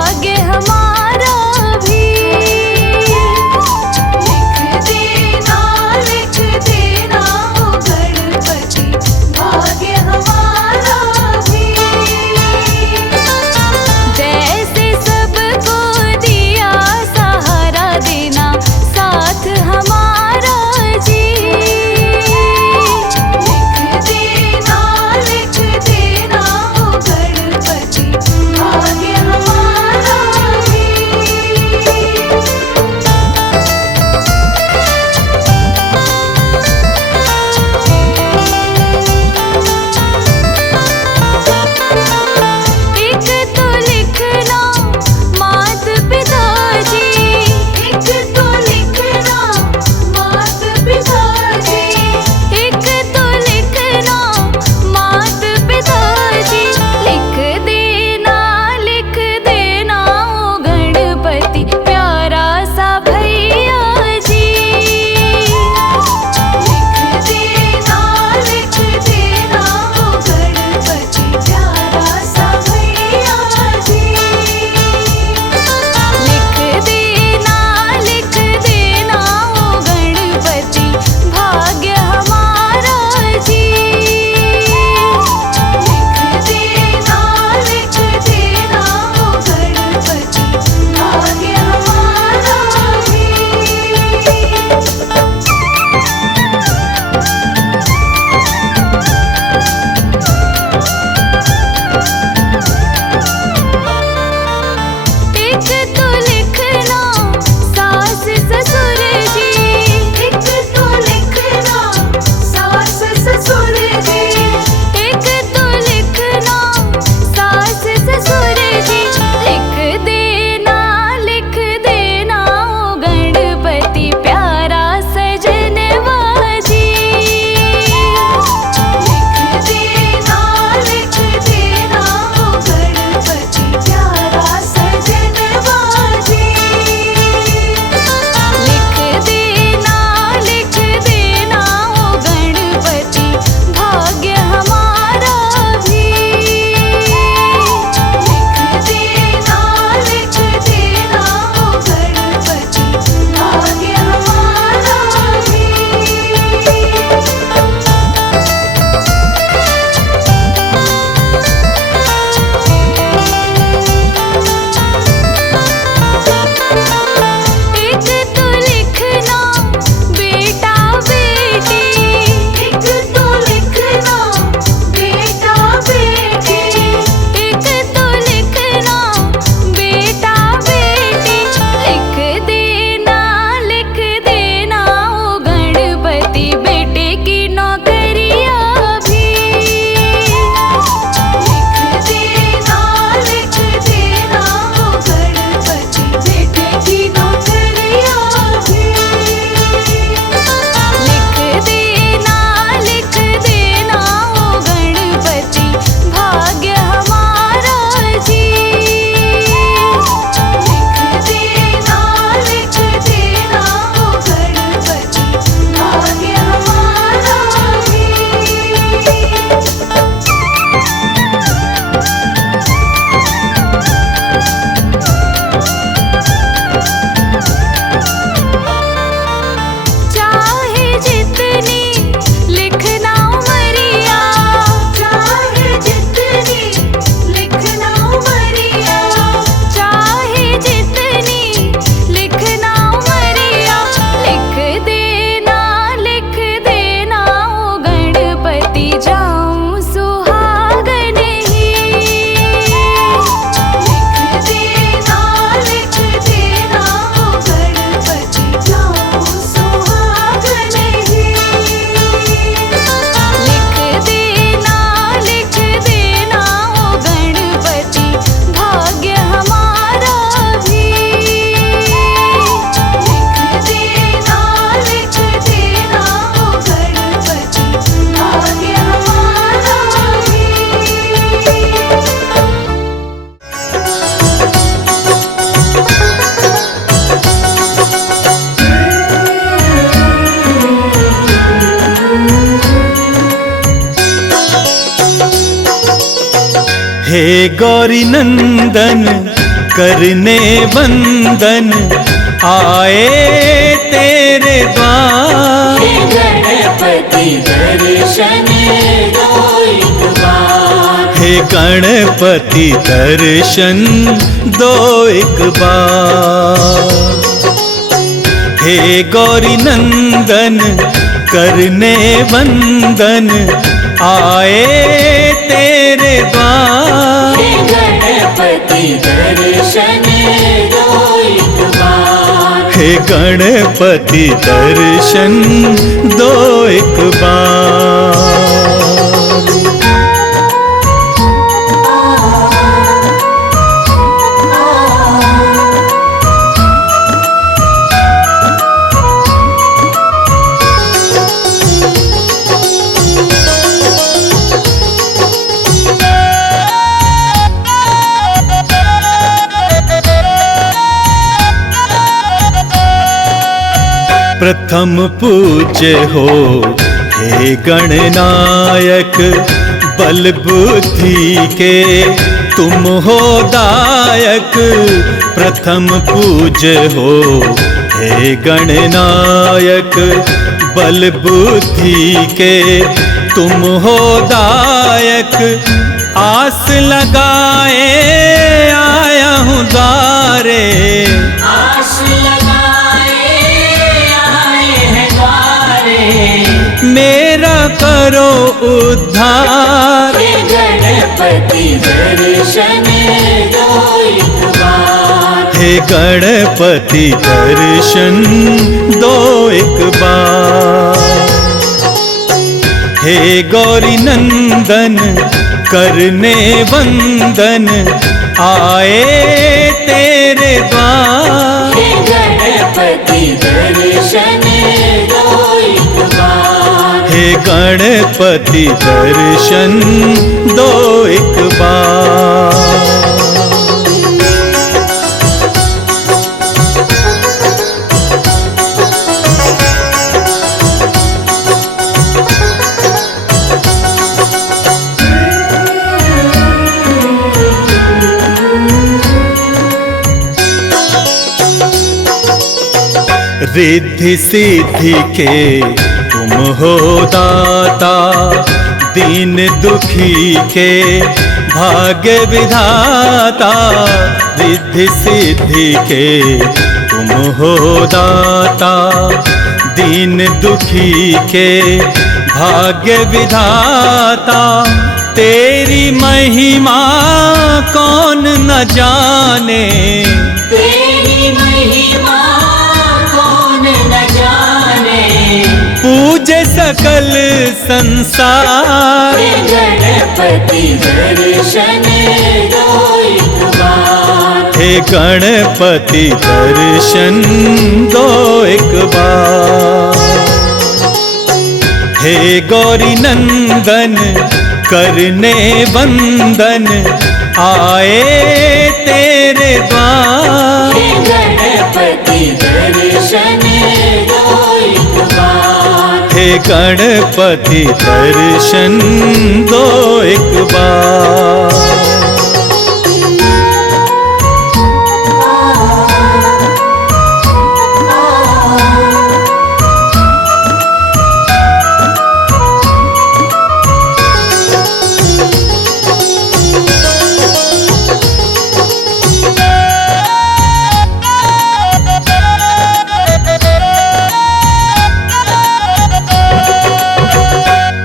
भाग्य हमारा भी। लिख देना ओ गणपति भाग्य हमारा भी। जैसे सबको दिया सहारा देना साथ हमारा जी। लिख देना ओ गणपति भाग्य हमारा भी। एक तो लिखना मात पिता जी। एक तो लिखना मात पिता जी। एक तो लिखना मात पिता जी। लिख देना ओ गणपति प्यारा सा भैया जी। लिख देना ओ गणपति प्यारा सा भैया जी। लिख देना ओ गणपति भाग्य हमारा जी। लिख देना ओ गणपति भाग्य हमारा भी। एक तो लिखना सास ससुर जी। एक तो लिखना सास ससुर जी। एक तो लिखना सास ससुर जी। लिख देना ओ गणपति प्यारा सजनवा जी। लिख देना ओ गणपति प्यारा सजनवा जी। लिख देना ओ गणपति भाग्य हमारा भी। लिख देना ओ गणपति भाग्य हमारा भी। एक तो लिखना बेटा बेटी। एक तो लिखना बेटा बेटी। एक तो लिखना बेटा बेटी। लिख देना ओ गणपति बेटे की नौकरिया भी। लिख देना ओ गणपति बेटे की नौकरिया भी। लिख देना ओ गणपति भाग्य हमारा जी। लिख देना ओ गणपति भाग्य हमारा भी। चाहे जितनी लिखना उमरिया। चाहे जितनी लिखना उमरिया। चाहे जितनी लिखना उमरिया। लिख देना ओ गणपति जाऊं सुहागन ही। लिख देना ओ गणपति जाऊं सुहागन ही। लिख देना ओ गणपति भाग्य हमारा भी। लिख देना ओ गणपति भाग्य हमारा भी। हे गौरी नंदन करने वंदन आए तेरे द्वार। हे गणपति दर्शन दो एक बार। हे गणपति दर्शन दो एक बार। हे गौरी नंदन करने वंदन आए तेरे द्वार। हे गणपति दर्शन दो एक बार। हे गणपति दर्शन दो एक बार। प्रथम पूज्य हो हे गणनायक, बल बुद्धि के तुम हो दायक। प्रथम पूज्य हो हे गणनायक, बल बुद्धि के तुम हो दायक। आस लगाए आया हूँ द्वारे, आस लगाए आए हैं द्वारे। मेरा करो उद्धार। हे गणपति दर्शन दो एक बार। हे गणपति दर्शन दो एक बार। हे गौरी नंदन करने वंदन आए तेरे द्वार। हे गणपति दर्शन दो एक बार। हे गणपति दर्शन दो एक बार। रिद्धि सिद्धि के तुम हो दाता, दीन दुखी के भाग्य विधाता। रिद्धि सिद्धि के तुम हो दाता, दीन दुखी के भाग्य विधाता। तेरी महिमा कौन न जाने, तेरी महिमा कौन न जाने। पूजे सकल संसार। हे गणपति दर्शन दो एक बार। हे गणपति दर्शन दो एक बार। हे गौरी नंदन करने वंदन आए तेरे द्वार। हे गणपति दर्शन दो एक बार। हे गणपति दर्शन दो एक बार।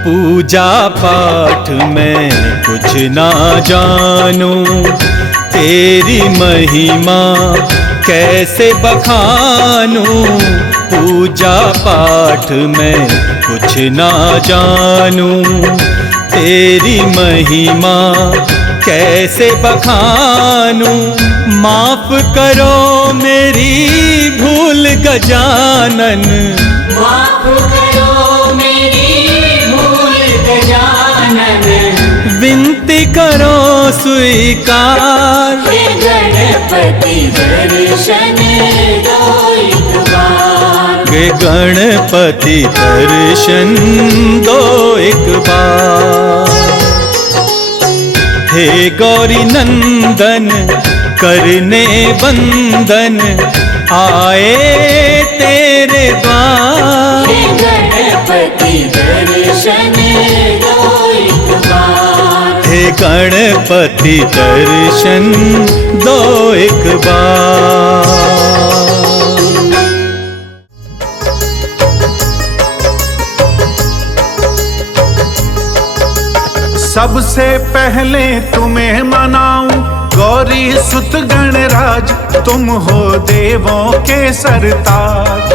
पूजा पाठ में कुछ ना जानूं, तेरी महिमा कैसे बखानूं। पूजा पाठ में कुछ ना जानूं, तेरी महिमा कैसे बखानूं। माफ करो मेरी भूल गजानन, माफ करो मेरी भूल गजानन। विनती करो स्वीकार। हे गणपति दर्शन दो एक बार। हे गणपति दर्शन दो एक बार। हे गौरी नंदन करने बंदन आए तेरे द्वार। हे गणपति दर्शन दो एक बार। हे गणपति दर्शन दो एक बार। सबसे पहले तुम्हें मनाऊं गौरी सुत गणराज, तुम हो देवों के सरताज।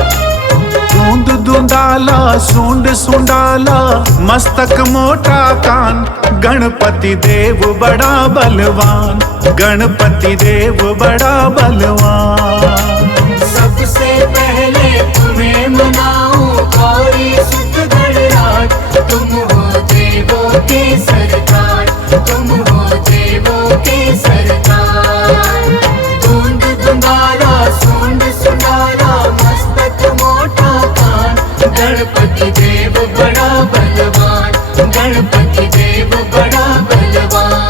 धुंध धुंधाला सूंड सुंडाला मस्तक मोटा कान, गणपति देव बड़ा बलवान, गणपति देव बड़ा बलवान। सबसे पहले तुम्हें मनाऊं गौरी सुत गणराज, तुम हो देवों के सरदार, तुम हो देवों के सरदार। धुंध धुंधाला सूंड सुंडाला मस्तक मोटा कान, गणपति देव बड़ा बलवान, गणपति देव बड़ा बलवान।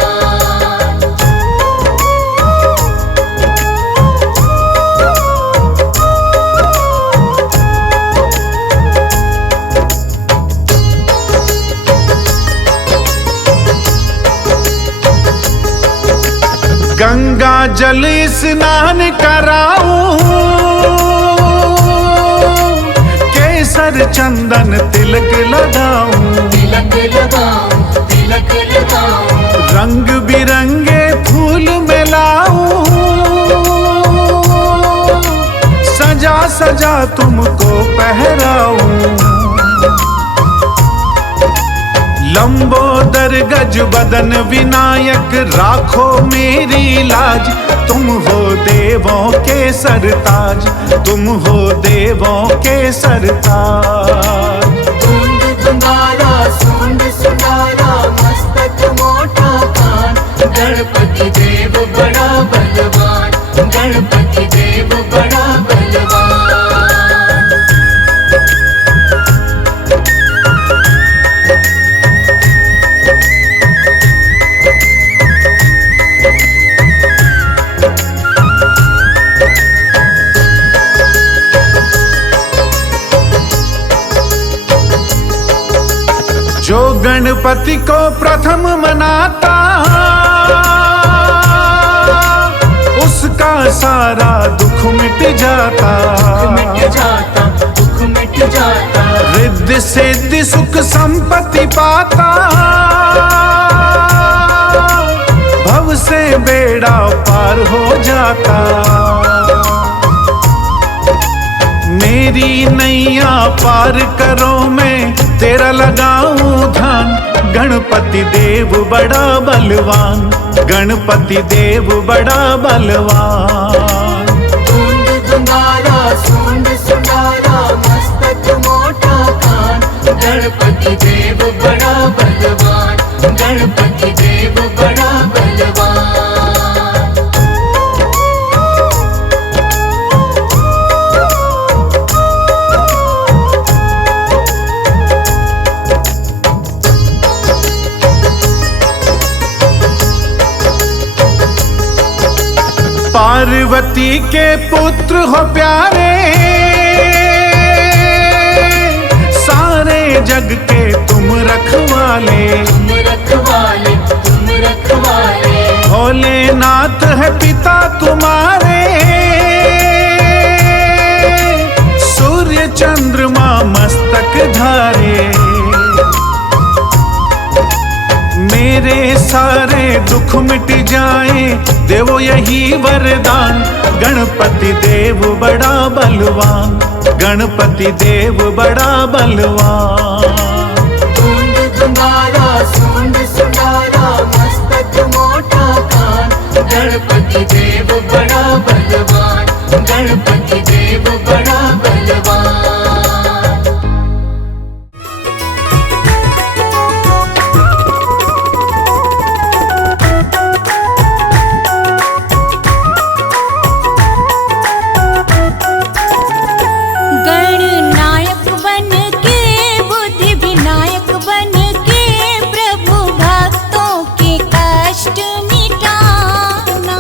गंगा जल स्नान कराऊं, केसर चंदन तिलक लगाऊं, तिलक लगाऊं, तिलक लगाऊं। रंग बिरंगे फूल मिलाऊं, सजा सजा तुमको पहराऊं। लंबोदर गज बदन विनायक राखो मेरी लाज, तुम हो देवों के सरताज, तुम हो देवों के सरताज। धुंध धुंधाला सूंड सुंडाला मस्तक मोटा कान, गणपति देव बड़ा बलवान, गणपति देव बड़ा बलवान। जो गणपति को प्रथम मनाता, उसका सारा दुख मिट जाता, मिट जाता, दुख मिट जाता। रिद्धि सिद्धि सुख संपत्ति पाता, भव से बेड़ा पार हो जाता। मेरी नैया पार करो मैं तेरा लगाऊं ध्यान, गणपति देव बड़ा बलवान, गणपति देव बड़ा बलवान। धुंध धुंधाला सूंड सुंडाला मस्तक मोटा कान, गणपति देव बड़ा बलवान, गणपति देव बड़ा बलवान। पार्वती के पुत्र हो प्यारे, सारे जग के तुम रखवाले, तुम रखवाले, तुम रखवाले। भोलेनाथ है पिता तुम्हारे, सूर्य चंद्रमा मस्तक धारे। मेरे सारे दुख मिट जाए देवो यही वरदान, गणपति देव बड़ा बलवान, गणपति देव बड़ा बलवान। धुंध धुंधाला सूंड सुंडाला मस्तक मोटा कान, गणपति देव बड़ा बलवान, गणपति देव बड़ा बलवान। गणनायक बन के बुद्धि विनायक बन के प्रभु भक्तों के कष्ट मिटाना।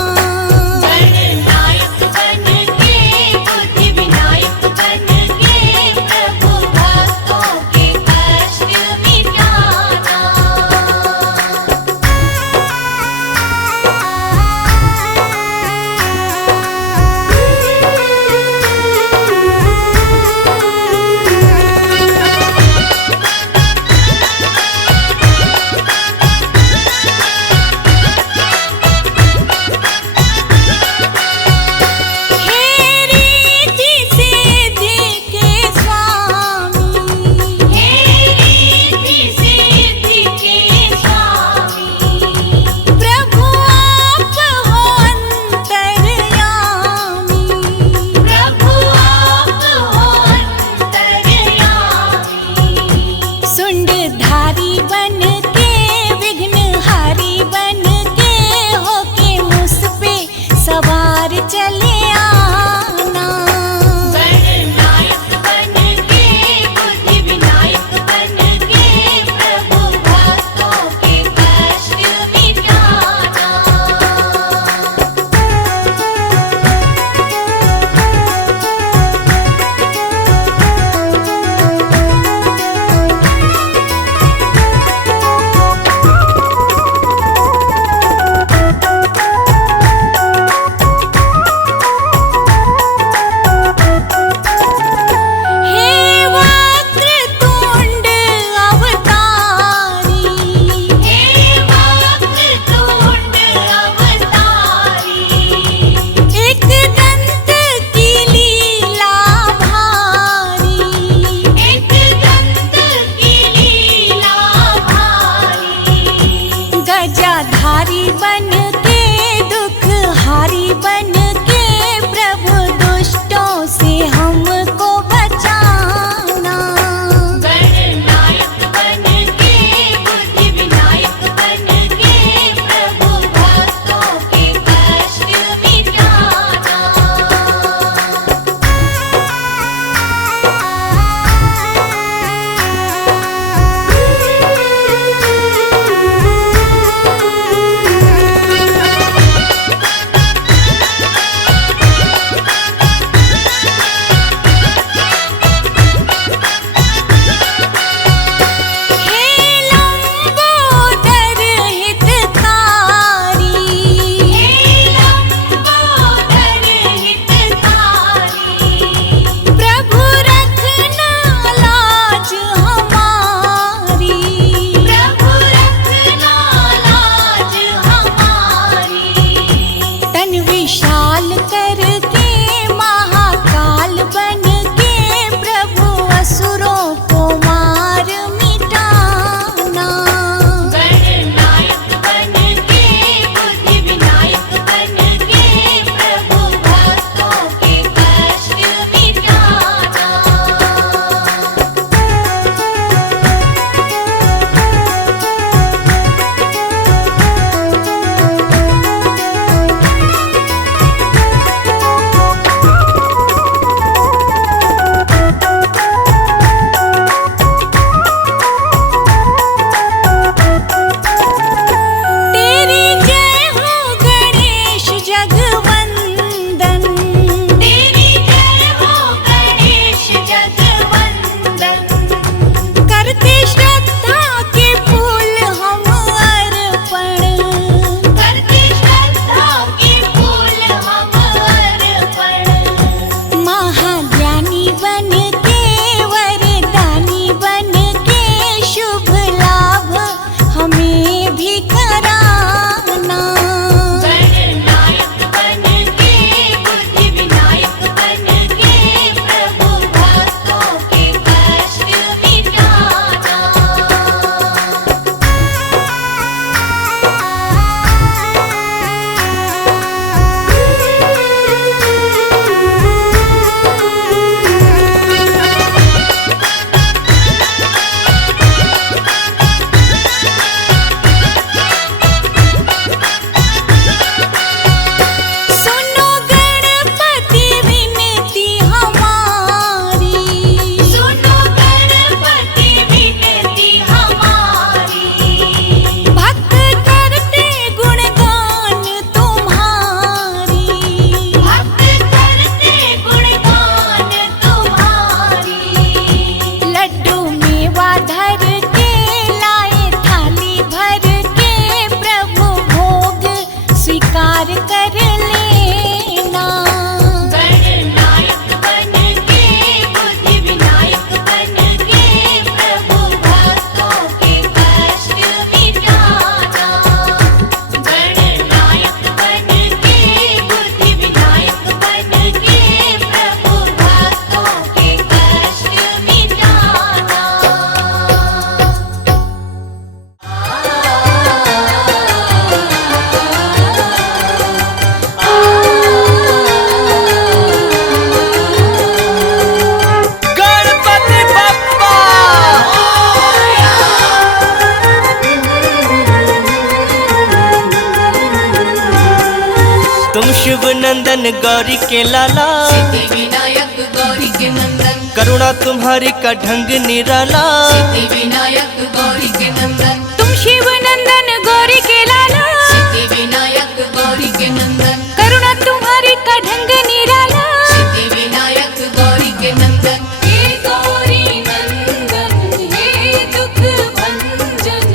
नंदन गौरी के लाला, सिद्धि विनायक गौरी के नंदन, करुणा तुम्हारी का ढंग निराला। सिद्धि विनायक गौरी के नंदन, तुम शिव नंदन गौरी के लाला, सिद्धि विनायक गौरी के नंदन, करुणा तुम्हारी का ढंग निराला। सिद्धि विनायक गौरी के नंदन, हे गौरी नंदन हे दुख भंजन,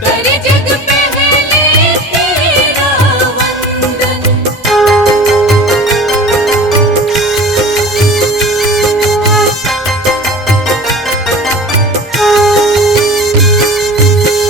करे जग पहले तेरा वंदन।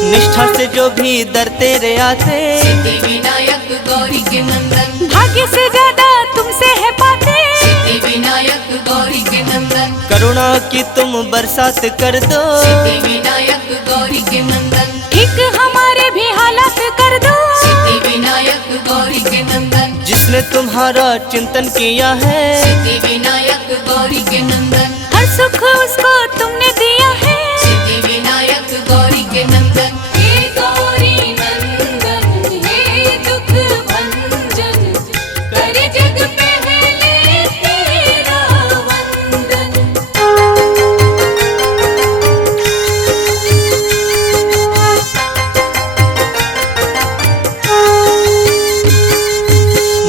निष्ठा से जो भी दर तेरे आते, सिद्धि विनायक गौरी के नंदन, भाग्य से ज्यादा तुमसे है पाते। सिद्धि विनायक गौरी के नंदन, करुणा की तुम बरसात कर दो। सिद्धि विनायक गौरी के नंदन, ठीक हमारे भी हालात कर दो। सिद्धि विनायक गौरी के नंदन, जिसने तुम्हारा चिंतन किया है, सिद्धि विनायक गौरी के नंदन, हर सुख उसको तुमने दिया है। सिद्धि विनायक गौरी के नंदन, हे गौरी नंदन हे दुख भंजन, करे जग पहले तेरा वंदन।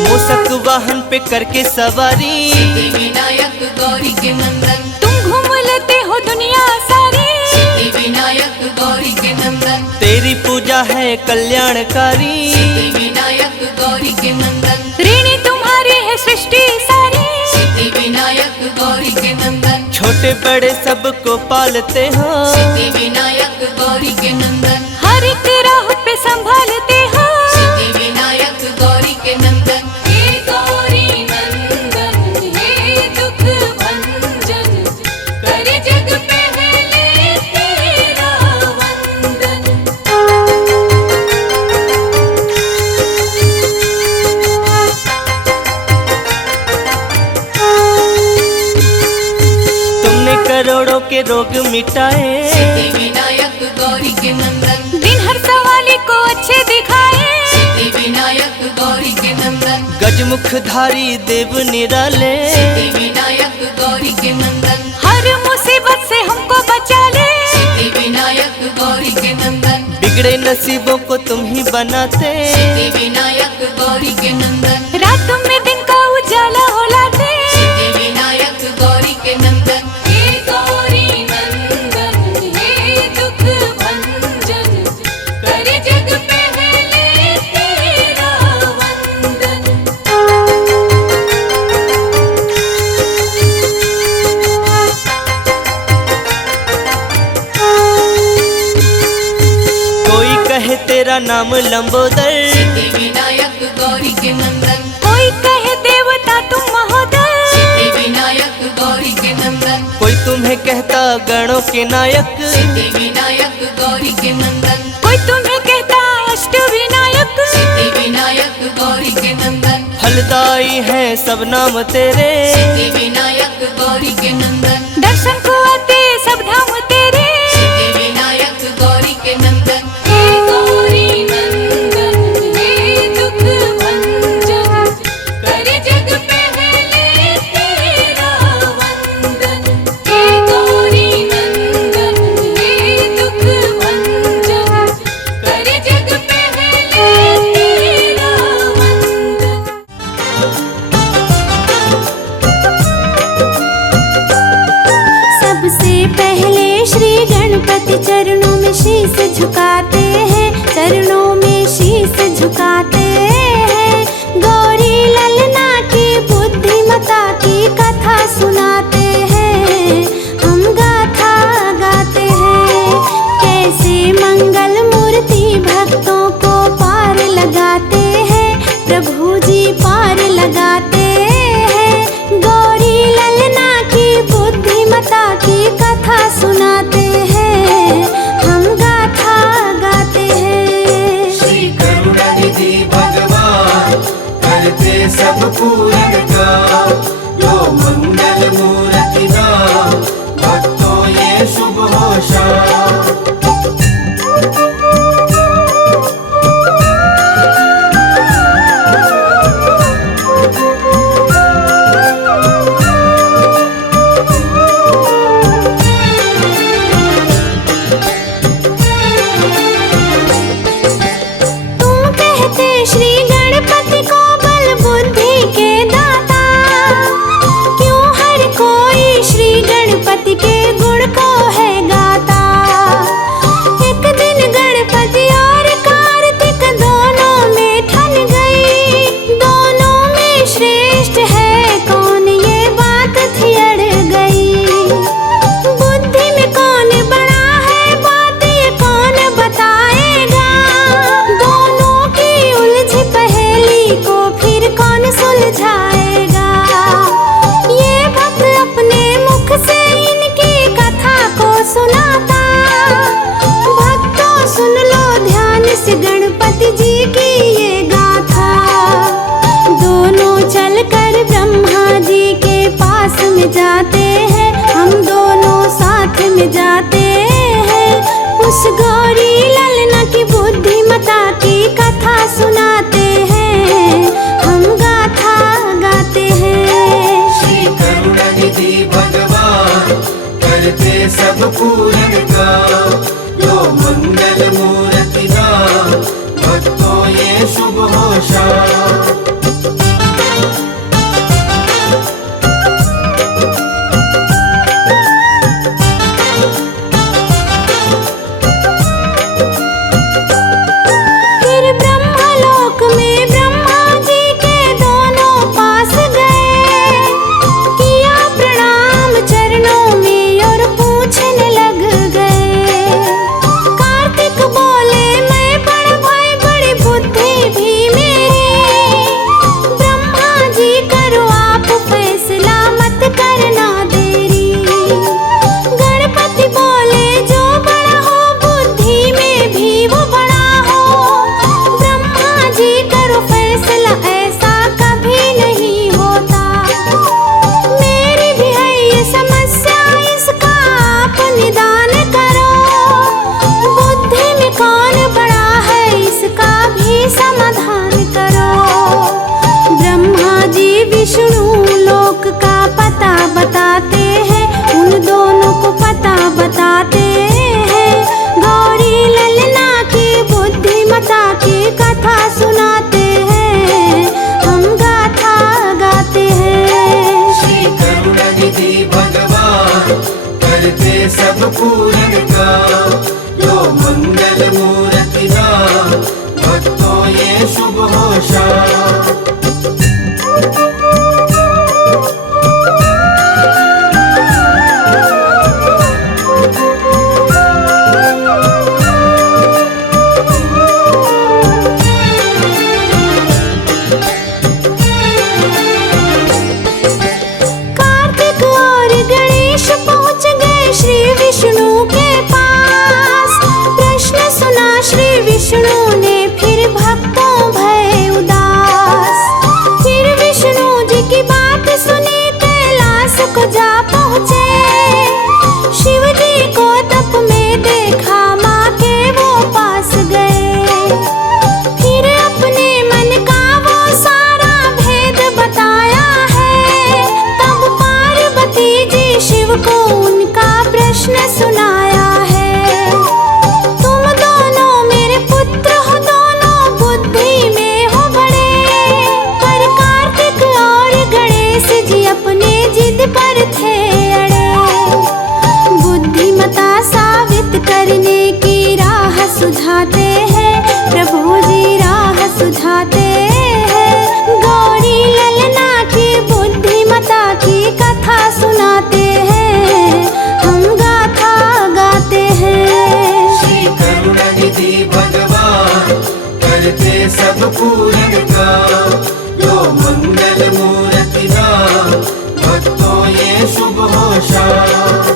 मूसक वाहन पे करके सवारी, सिद्धि विनायक गौरी के नंदन, तुम घूम लेते हो दुनिया सारी। सिद्धि विनायक गौरी के नंदन, तेरी पूजा है कल्याणकारी। सिद्धि विनायक गौरी के नंदन, ऋणी तुम्हारी है सृष्टि सारी। सिद्धि विनायक गौरी के नंदन, छोटे बड़े सबको पालते हो। सिद्धि विनायक गौरी के नंदन, हर एक राह पे संभालते हो। सिद्धि विनायक गौरी के नंदन, हे गौरी नंदन हे दुख भंजन, करे जग पहले तेरा वंदन। तुमने करोड़ों के रोग मिटाए। सिद्धि विनायक गौरी के नंदन, दिन हर सवाली को अच्छे दिखाए। सिद्धि विनायक गौरी के नंदन, गजमुखधारी देव निराले। सिद्धि विनायक गौरी के नंदन, हर मुसीबत से हमको बचा ले। सिद्धि विनायक गौरी के नंदन, बिगड़े नसीबों को तुम ही बनाते। सिद्धि विनायक गौरी के नंदन, रात में दिन का उजाला हो लाते। सिद्धि विनायक गौरी के नंदन, हे गौरी नंदन हे दुख भंजन, करे जग पहले तेरा वंदन। कोई कहे तेरा नाम लंबोदर, सिद्धि विनायक गौरी के नंदन, कोई कहे देवता तुम महोदय। सिद्धि विनायक गौरी के नंदन, कोई तुम्हें कहता गणों के नायक। सिद्धि विनायक गौरी के नंदन, कोई तुम्हें कहता अष्ट विनायक। सिद्धि विनायक गौरी के नंदन, फलदाई है सब नाम तेरे। सिद्धि विनायक गौरी के नंदन, दर्शन को आते सब धाम तेरे। सिद्धि विनायक गौरी के नंदन, हे गौरी नंदन हे दुख भंजन, करे जग पहले तेरा वंदन। हे गौरी नंदन हे दुख भंजन, करे जग पहले तेरा वंदन। सबसे पहले श्री गणपति चरणों में शीश झुकाते हैं, चरणों में शीश झुकाते हैं। गौरी ललना की बुद्धिमता की कथा सुनाते हैं, हम गाथा गाते हैं। कैसे मंगल मूर्ति भक्तों को पार लगाते हैं, प्रभु जी पार लगाते हैं। गौरी ललना की बुद्धिमता की कथा सुनाते हैं, हम गाथा गाते हैं। श्री करुणानिधि भगवान करते सब पूरन का, लो मंगल मूर्ति नाम भक्तों ये शुभ हो शाम। करते सब पूरन का, लो मंगल मूर्ति नाम, भक्तों ये शुभ हो शाम। सब पूरन का, लो मंगल मूर्ति नाम, भक्तों ये शुभ हो शाम। करते सब पूरन का, लो मंगल मूर्ति नाम, भक्तों ये शुभ हो शाम।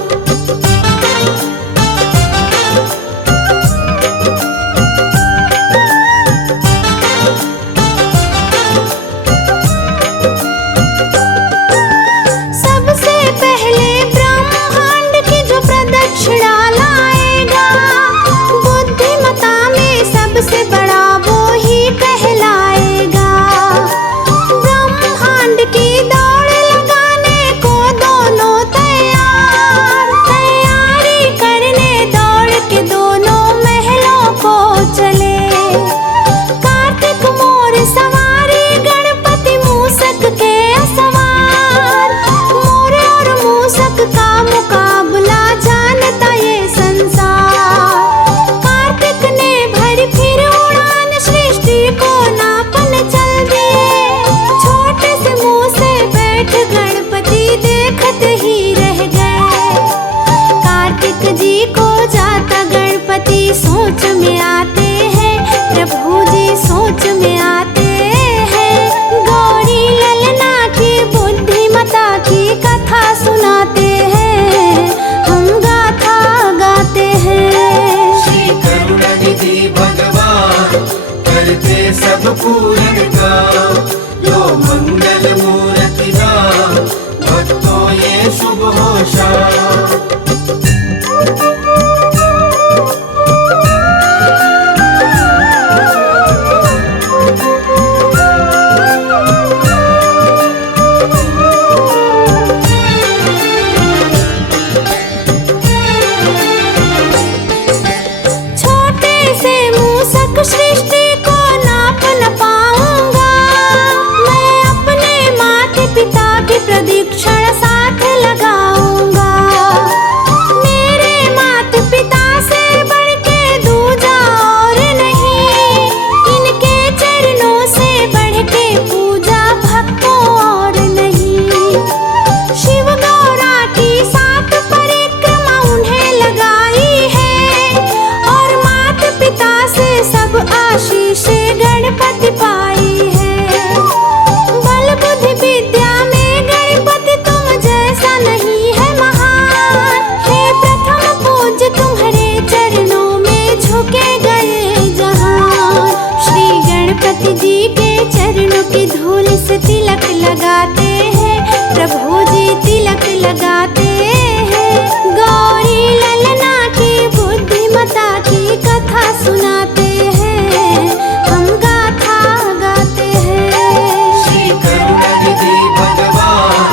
सोच में आते हैं प्रभु जी, सोच में आते हैं, गौरी ललना की बुद्धिमता की कथा सुनाते हैं, हम गाथा गाते हैं। श्री करुणानिधि भगवान करते सब पूरन का, लो मंगल मूर्ति नाम, भक्तों ये शुभ एक क्षण साथ लगाऊंगा। मेरे माता पिता से बढ़ के दूजा और नहीं, इनके चरणों से बढ़ के पूजा भक्तों और नहीं। शिव गौरा की 7 परिक्रमा उन्हें लगाई है, और माता पिता से सब आशीष गणपति पाई है। बल बुद्धि विद्या में गणपति तुम जैसा नहीं है महान। हे प्रथम पूज्य तुम्हारे चरणों में झुके गए जहान। श्री गणपति जी के चरणों की धूल से तिलक लगाते हैं, प्रभु जी तिलक लगाते हैं। गौरी ललना की बुद्धिमता की कथा सुनाते हैं, हम गाथा गाते हैं। श्री करुणानिधि भगवान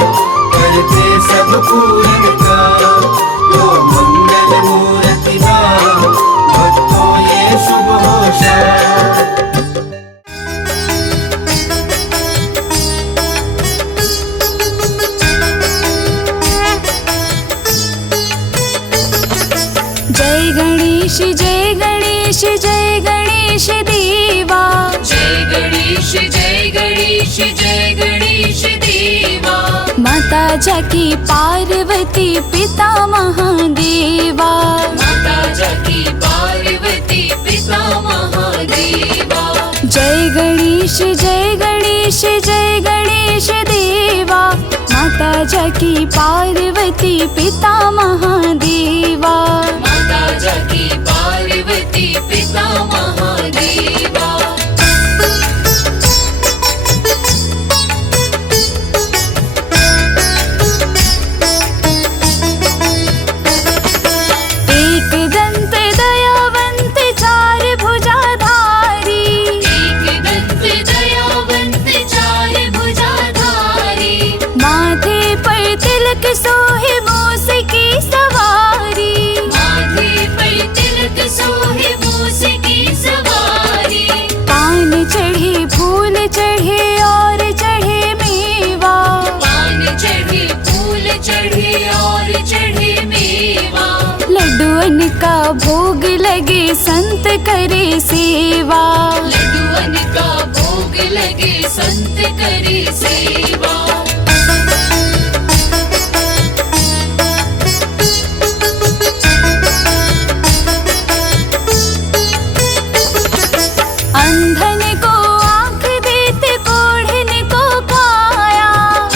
करते सब पूरन काम। लो मंगल मूर्ति नाम, भक्तों ये शुभ हो शाम। जय गणेश जय गणेश जय गणेश देवा। जय गणेश जय गणेश जय गणेश देवा। माता जाकी पार्वती पिता महादेवा। माता जाकी पार्वती पिता महादेवा। जय गणेश जय गणेश जय गणेश देवा। माता जाकी पार्वती पिता महादेवा। माता जाकी पार्वती पिता महादेवा। एक दंत दयावंत चार भुजाधारी। एक दंत दयावंत चार भुजाधारी। माथे पर तिलक सोहे मूस की सवारी। माथे पर तिलक सोहे मूस की सवारी। पान चढ़े फूल चढ़े और चढ़े मेवा। पान चढ़े फूल चढ़े और चढ़े मेवा। लड्डुअन का भोग लगे संत करे सेवा। लड्डुअन का भोग लगे संत करे सेवा। अंधन को आँख देते कोढ़न को काया।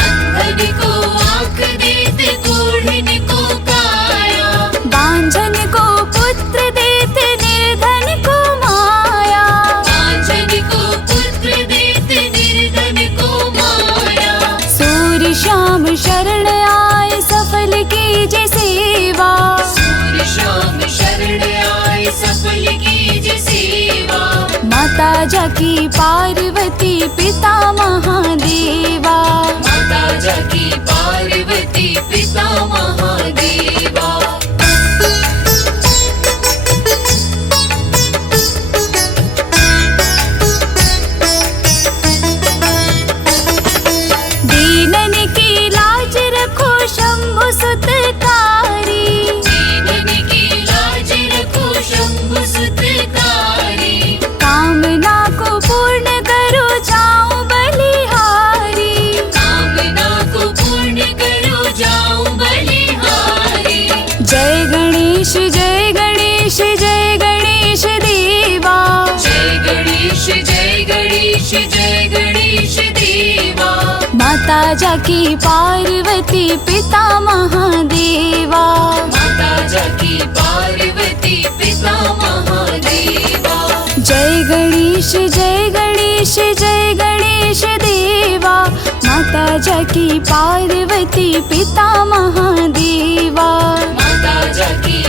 अंधन को आँख देते कोढ़न को काया। बांझन को पुत्र देते निर्धन को माया। बांझन को पुत्र देते निर्धन को माया। सूर्य श्याम शरण आए सफल कीजे सेवा। सूर्य शाम शरण आए सफल कीजे सेवा। माता जाकी पार्वती पिता महादेवा। माता जाकी पार्वती पिता महादेवा। दीनन की लाज रखो शंभु सुतकारी। दीनन की लाज रखो शंभु सुतकारी। कामना को पूर्ण करो जाऊं बलिहारी। कामना को पूर्ण करो जाऊं बलिहारी। जय गणेश जय गणेश जय गणेश देवा। जय गणेश जय गणेश जय गणेश देवा। माता जाकी पार्वती पिता महादेवा। माता जाकी पार्वती पिता महादेवा। जय गणेश जय गणेश जय गणेश देवा। माता जाकी पार्वती पिता महादेवा। माता जाकी